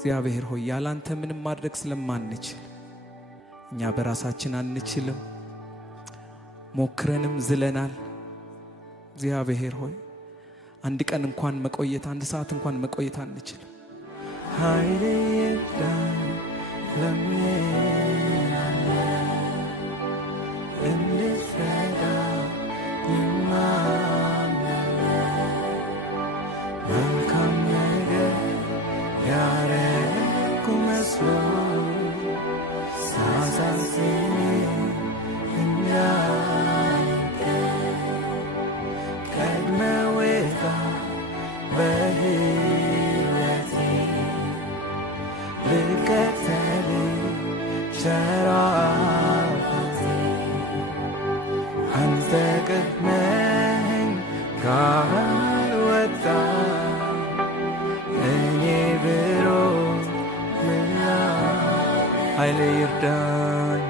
እግዚአብሔር ሆይ ያላንተ ምንም ማድረግ ስለማንችል እኛ በራሳችን አንችልም፣ ሞክረንም ዝለናል። እግዚአብሔር ሆይ አንድ ቀን እንኳን መቆየት፣ አንድ ሰዓት እንኳን መቆየት አንችልም። ኃይሌ ይርዳኝ ለምኔናለ እንድትረዳ ይማመለ መልካም ነገር ያረኩ መስሎ ሳሳዝን እንዳይቀ ቀድመ ወጣ በሕይወቴ ልከተል ቸር አባቴ አንተ ቀድመኸኝ ካልወጣ እኔ ብሎ ኃይሌ ይርዳኝ።